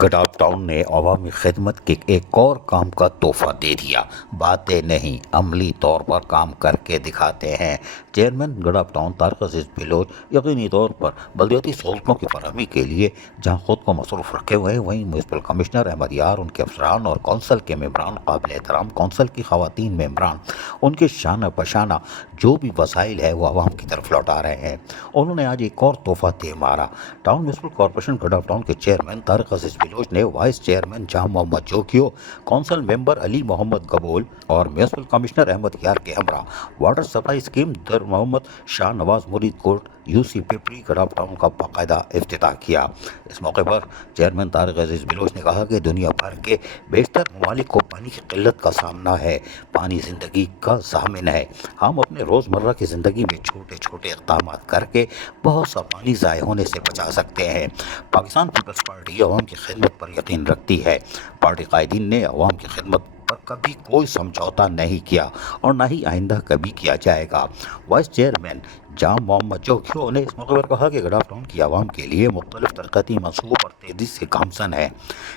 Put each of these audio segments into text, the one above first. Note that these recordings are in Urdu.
گڈاپ ٹاؤن نے عوامی خدمت کے ایک اور کام کا تحفہ دے دیا۔ باتیں نہیں، عملی طور پر کام کر کے دکھاتے ہیں۔ چیئرمین گڈاپ ٹاؤن طارق عزیز بلوچ یقینی طور پر بلدیاتی سہولتوں کی فراہمی کے لیے جہاں خود کو مصروف رکھے ہوئے ہیں، وہیں میونسپل کمشنر احمد یار، ان کے افسران اور کونسل کے ممبران، قابل احترام کونسل کی خواتین ممبران، ان کے شانہ بشانہ جو بھی وسائل ہے وہ عوام کی طرف لوٹا رہے ہیں۔ انہوں نے آج ایک اور تحفہ دے مارا۔ Town municipal corporation Gadap town کے چیئرمین طارق عزیز بلوچ نے وائس چیئرمین جہاں محمد جوکیو، کونسل ممبر علی محمد گبول اور میونسپل کمشنر احمد یار کے ہمراہ واٹر سپلائی اسکیم در محمد شاہ نواز مرید کوٹ UC پیپری گڈاپ ٹاؤن کا باقاعدہ افتتاح کیا۔ اس موقع پر چیئرمین طارق عزیز بلوچ نے کہا کہ دنیا بھر کے بیشتر ممالک کو پانی کی قلت کا سامنا ہے۔ پانی زندگی کا ضامن ہے۔ ہم اپنے روزمرہ کی زندگی میں چھوٹے چھوٹے اقدامات کر کے بہت سا پانی ضائع ہونے سے بچا سکتے ہیں۔ پاکستان پیپلز پارٹی عوام کی خدمت پر یقین رکھتی ہے۔ پارٹی قائدین نے عوام کی خدمت پر کبھی کوئی سمجھوتا نہیں کیا اور نہ ہی آئندہ کبھی کیا جائے گا۔ وائس چیئرمین جہاں محمد جوکیو نے اس موقع پر کہا کہ گڈاپ ٹاؤن کی عوام کے لیے مختلف ترقیاتی منصوبوں پر تیزی سے گامزن ہے۔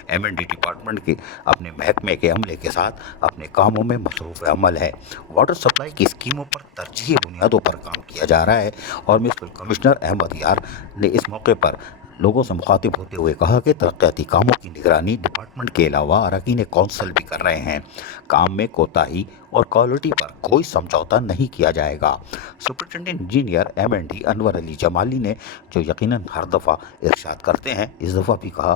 M&D ڈپارٹمنٹ کے اپنے محکمے کے عملے کے ساتھ اپنے کاموں میں مصروف عمل ہے۔ واٹر سپلائی کی اسکیموں پر ترجیحی بنیادوں پر کام کیا جا رہا ہے اور میونسپل کمشنر احمد یار نے اس موقع پر لوگوں سے مخاطب ہوتے ہوئے کہا کہ ترقیاتی کاموں کی نگرانی ڈپارٹمنٹ کے علاوہ اراکین کونسل بھی کر رہے ہیں۔ کام میں کوتاہی اور کوالٹی پر کوئی سمجھوتا نہیں کیا جائے گا۔ سپرنٹینڈنٹ انجینئر M&D انور علی جمالی نے جو یقیناً ہر دفعہ ارشاد کرتے ہیں، اس دفعہ بھی کہا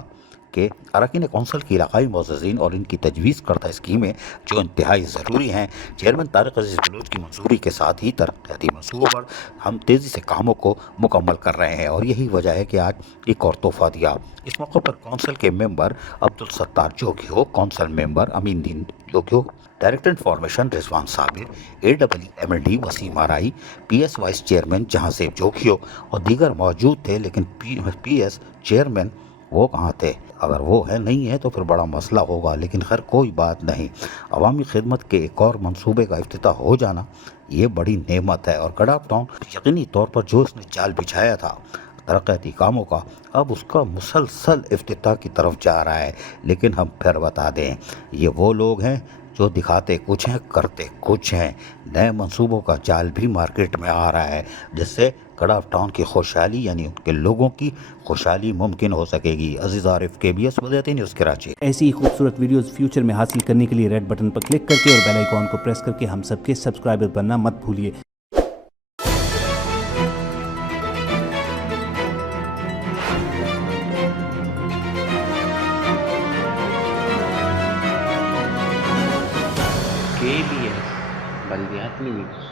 کہ اراکین کونسل کی علاقائی معززین اور ان کی تجویز کردہ اسکیمیں جو انتہائی ضروری ہیں، چیئرمین طارق عزیز بلوچ کی منظوری کے ساتھ ہی ترقیاتی منصوبوں پر ہم تیزی سے کاموں کو مکمل کر رہے ہیں اور یہی وجہ ہے کہ آج ایک اور تحفہ دیا۔ اس موقع پر کونسل کے ممبر عبدالستار جوکیو، کونسل ممبر امین دین جوکیو، ڈائریکٹر انفارمیشن رضوان صابر، M&D وسیم آرائی، PS وائس چیئرمین جہاں سے جوکیو اور دیگر موجود تھے، لیکن PS چیئرمین وہ کہاں تھے؟ اگر وہ نہیں ہے تو پھر بڑا مسئلہ ہوگا، لیکن خیر کوئی بات نہیں۔ عوامی خدمت کے ایک اور منصوبے کا افتتاح ہو جانا یہ بڑی نعمت ہے اور گڈاپ ٹاؤن یقینی طور پر جو اس نے جال بچھایا تھا ترقیاتی کاموں کا، اب اس کا مسلسل افتتاح کی طرف جا رہا ہے۔ لیکن ہم پھر بتا دیں، یہ وہ لوگ ہیں جو دکھاتے کچھ ہیں کرتے کچھ ہیں۔ نئے منصوبوں کا جال بھی مارکیٹ میں آ رہا ہے جس سے گڈاپ ٹاؤن کی خوشحالی یعنی ان کے لوگوں کی خوشحالی ممکن ہو سکے گی۔ عزیز عارف KBS بلدیاتی نیوز کراچی۔ ایسی ہی خوبصورت ویڈیوز فیوچر میں حاصل کرنے کے لیے ریڈ بٹن پر کلک کر کے اور بیل آئیکن کو پریس کر کے ہم سب کے سبسکرائبر بننا مت بھولیے۔ KBS بلدیاتی نیوز